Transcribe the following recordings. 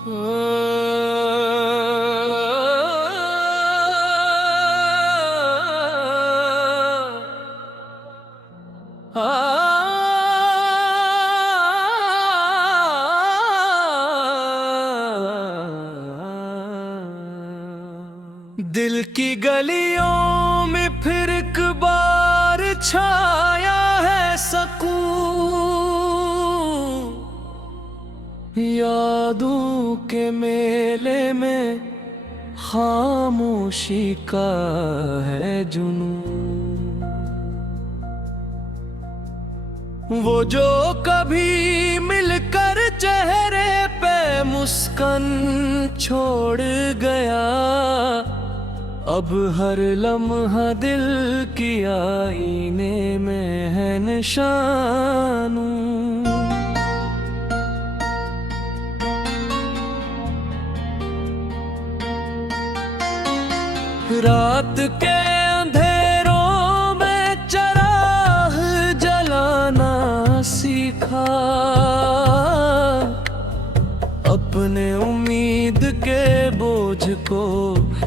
दिल की गलियों में फिर एक बार छाया है सकून। यादों के मेले में खामोशी का है जुनून। वो जो कभी मिलकर चेहरे पे मुस्कान छोड़ गया, अब हर लम्हा दिल की आईने में है निशानू। रात के अंधेरों में चराग जलाना सीखा, अपने उम्मीद के बोझ को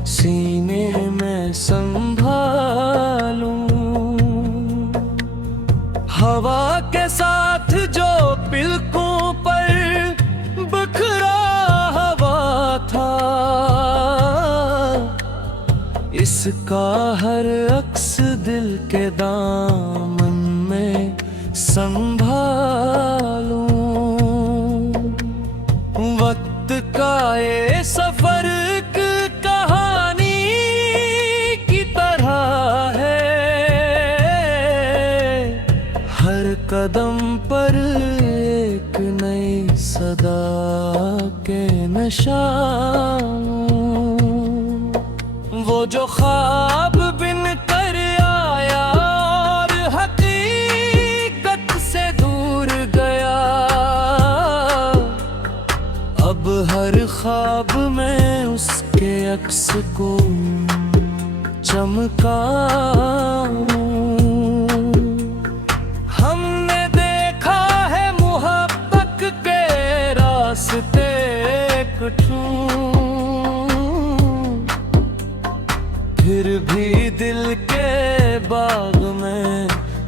सीने में संभालूं। हवा के साथ जो पिलकों पर बिखरा हवा था, इसका हर अक्स दिल के दामन में संभालूं। वक्त का ये सफर कहानी की तरह है, हर कदम पर एक नई सदा के निशान। वो जो ख्वाब बिन कर आया और हकीकत से दूर गया, अब हर ख्वाब में उसके अक्स को चमकाऊं। हमने देखा है मोहब्बत के रास्ते कठोर, फिर भी दिल के बाग में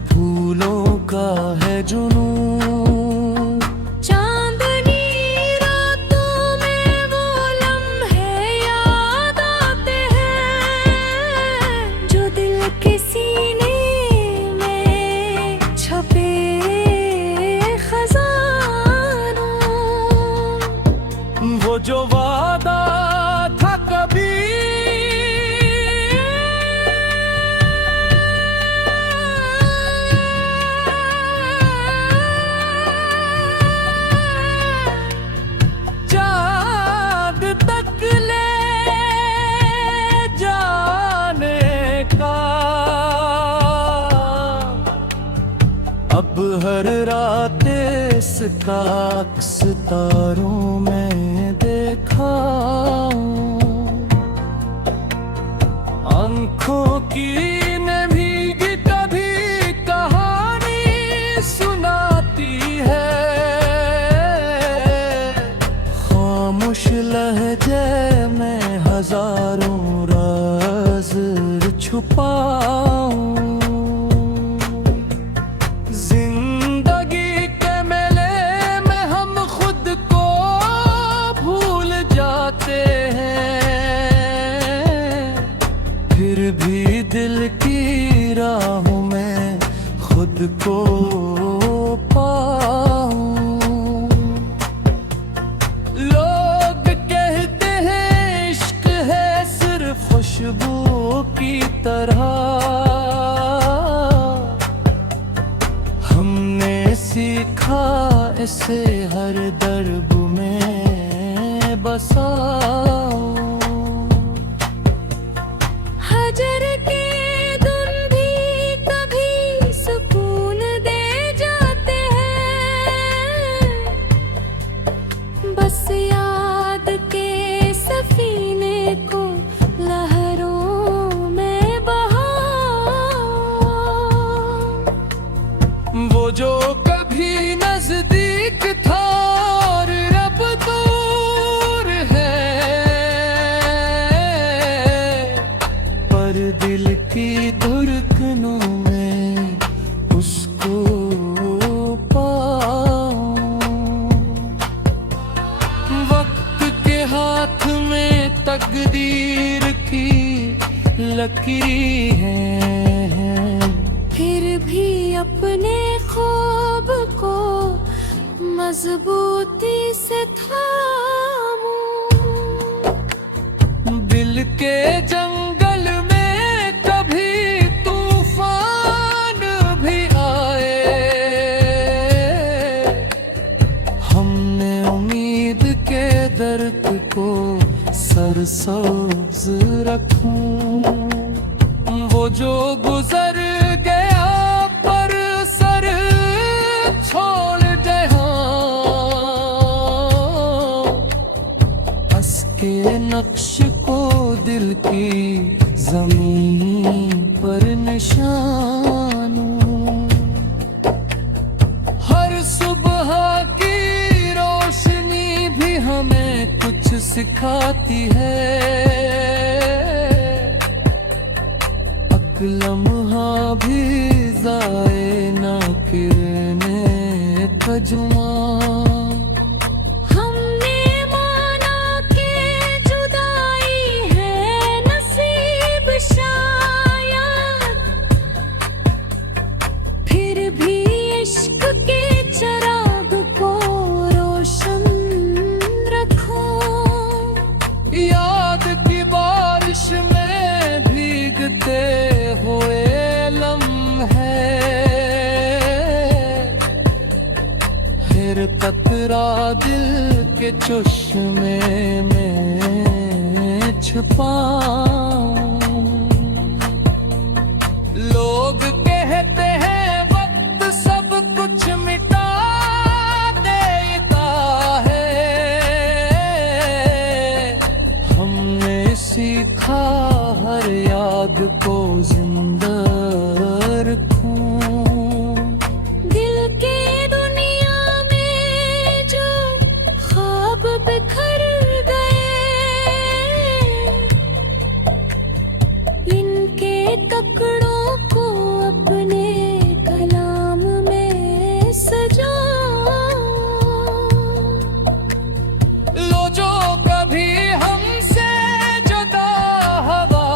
फूलों का है जुनून। चांदनी रातों में वो लम्हे याद आते हैं, जो दिल के सीने में छपे खजानों। वो जो वादा था कभी अब हर रात इसका अक्स तारों में देखा। आँखों की ने भीगी कभी कहानी सुनाती है, खामोश लहजे में हजारों राज छुपाऊं। फिर भी दिल की राहों में खुद को पाऊं। लोग कहते हैं इश्क है सिर्फ खुशबू की तरह, हमने सीखा इसे हर दर्द में बसाओ। हजर के धुन भी कभी सुकून दे जाते हैं, बस याद के सफीने को लहरों में बहाओ। वो जो कभी नजदीक था और अब दूर हाथ में तकदीर की लकीर है। फिर भी अपने ख्वाब को मजबूती से थामूं। दिल के जंगल में कभी तूफान भी आए, हमने उम्मीद के दर्द को सरसब्ज रखूं। वो जो गुजर गया पर सर छोड़ के नक्श को दिल की जमीन पर निशानूं। हर सुबह की रोशनी भी हमें कुछ सिखाती है। लम्हा भी जाए ना किरने कजुआ। हुए लम्हे फिर कतरा दिल के चश्मे में छुपाऊं। लोग कहते हैं वक्त सब कुछ मिटा देता है। हमने सीखा हर याद को जिंदा रखूं। दिल के दुनिया में जो ख्वाब बिखर गए, इनके टुकड़ों को अपने कलाम में सजाऊं। लो जो कभी हमसे जुदा हवा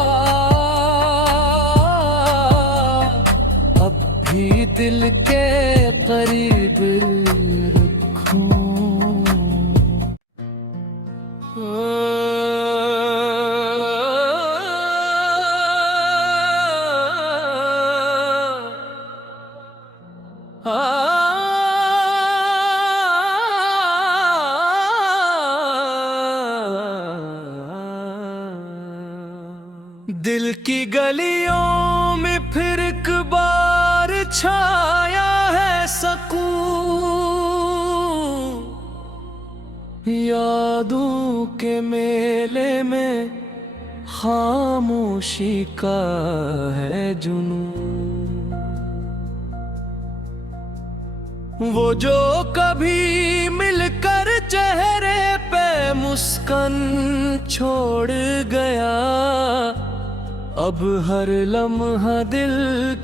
अब भी दिल के करीब रखूं। दिल की गलियों में फिर एक बार छाया है सकून। यादों के मेले में खामोशी का है जुनून। वो जो कभी मिलकर चेहरे पे मुस्कान छोड़ गया, अब हर लम्हा दिल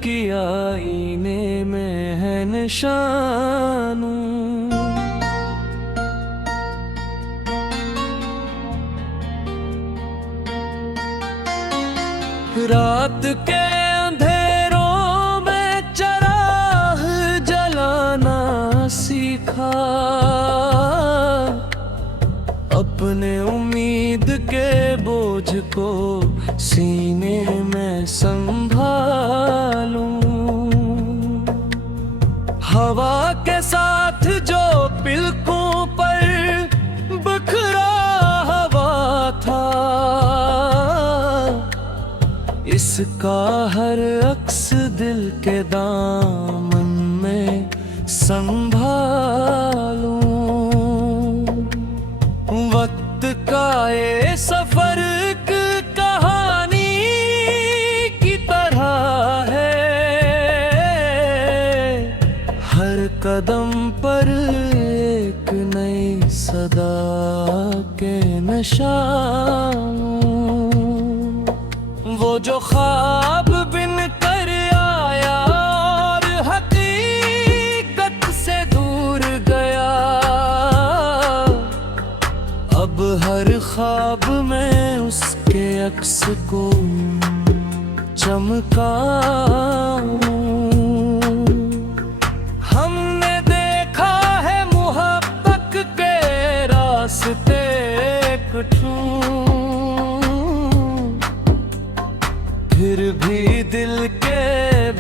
की आईने में है निशानूं। रात के अंधेरों में चराग जलाना सीखा, अपने उम्मीद के बोझ को सीने में संभालूं। हवा के साथ जो पिलकों पर बिखरा हवा था, इसका हर अक्स दिल के दामन में संभालूं। वक्त का ये सफर एक कहानी की तरह है, हर कदम पर एक नई सदा के निशान। वो जो ख्वाब बिन कर आया और हकीकत से दूर गया, अब हर ख्वाब में उसके अक्स को चमकाऊं। हमने देखा है मोहब्बत के रास्ते कठोर, फिर भी दिल के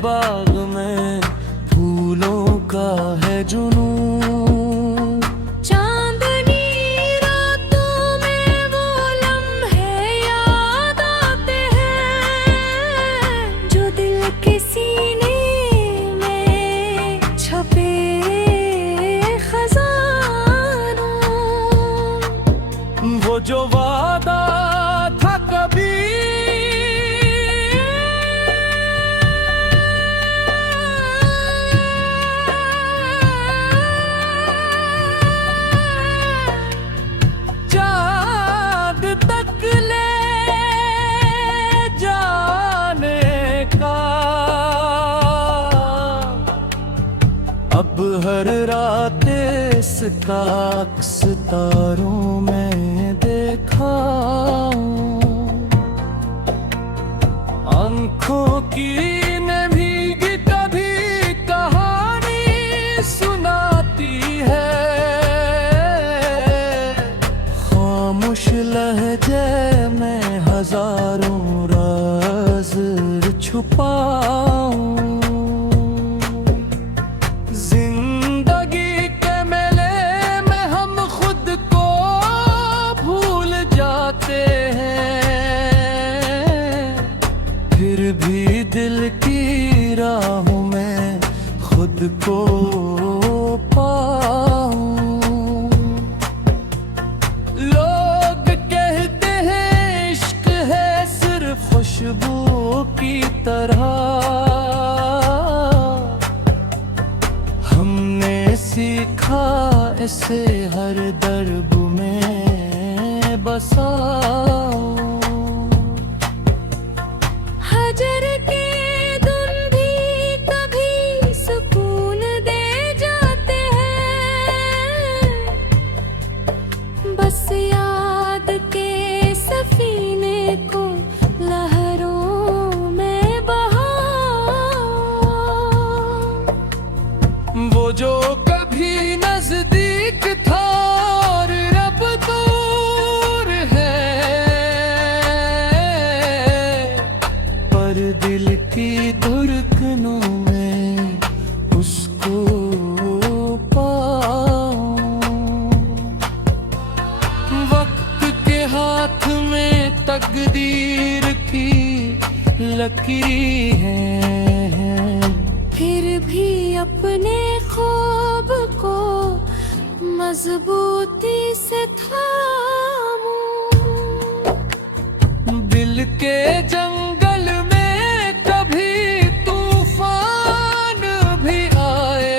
बाग में फूलों का है जुनून। चांदनी रातों में वो लम्हे याद आते हैं जो दिल के सीने में छपे खजानों। वो जो वादा था कभी चाँद तक ले जाने का, अब हर रात इसका अक्स तारों में देखा। आँखों की ने भीगी कभी कहानी सुनाती है, खामोश लहजे में हजारों राज छुपाऊं। जिंदगी के मेले में हम खुद को भूल जाते हैं, फिर भी दिल की राहों में खुद को पाऊं। लोग कहते हैं इश्क है सिर्फ खुशबू की तरह, हमने सीखा इसे हर दर्द में बसाओ। हजर के धुन भी कभी सुकून दे जाते हैं, बस याद के सफीने को लहरों में बहाओ। वो जो कभी नजदीक था और अब दूर है, पर दिल की धड़कनों में उसको पाऊं। वक्त के हाथ में तकदीर की लकीर है, फिर भी अपने ख्वाब को मजबूती से थामूं। दिल के जंगल में कभी तूफान भी आए,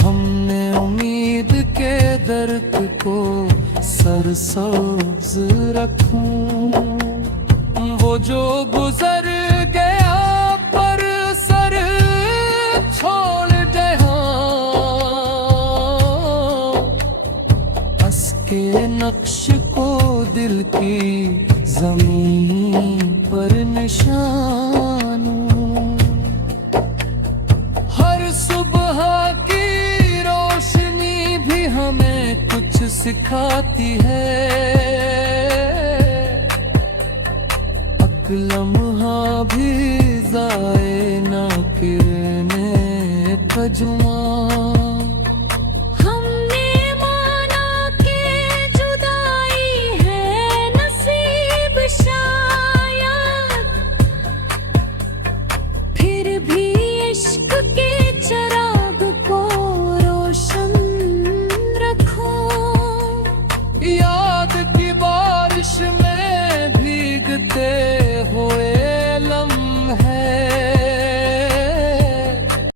हमने उम्मीद के दर्द को सरसब्ज रखूं। वो जो गुजर गया पर सर छोड़ के नक्श को दिल की जमीन पर निशानों। हर सुबह की रोशनी भी हमें कुछ सिखाती है, लम्हा भी जाए ना किरने कजुआ।